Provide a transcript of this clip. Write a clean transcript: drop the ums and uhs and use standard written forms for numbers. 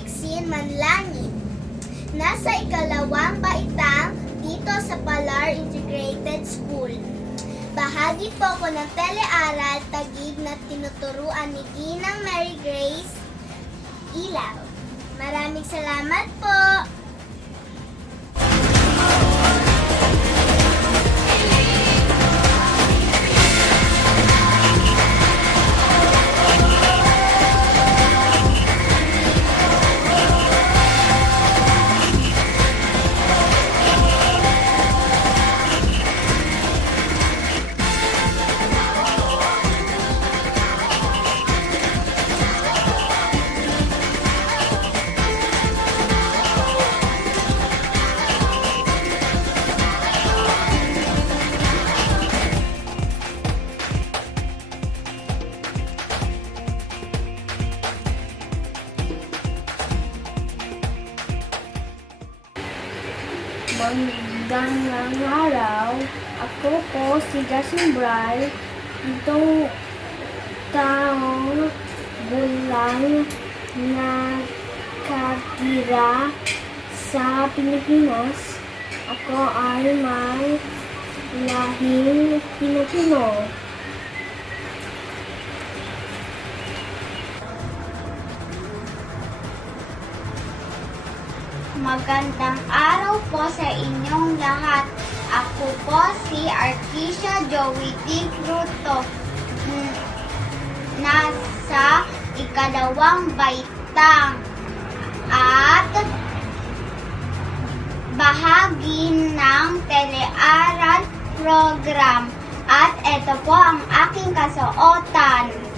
Trixie Manlangit. Nasa ikalawang baitang dito sa Palar Integrated School. Bahagi po ko ng telearal Taguig na tinuturuan ni Ginang Mary Grace Ilaw. Maraming salamat po! Magandang araw. Ako po si Justin Bray. Itong taong bulang nakatira sa Pilipinas. Ako ay may lahing Pilipino. Magandang araw po sa inyong lahat. Ako po si Artisha Joey D. Fruto. Nasa ikalawang baitang at bahagi ng telearal program. At ito po ang aking kasuotan.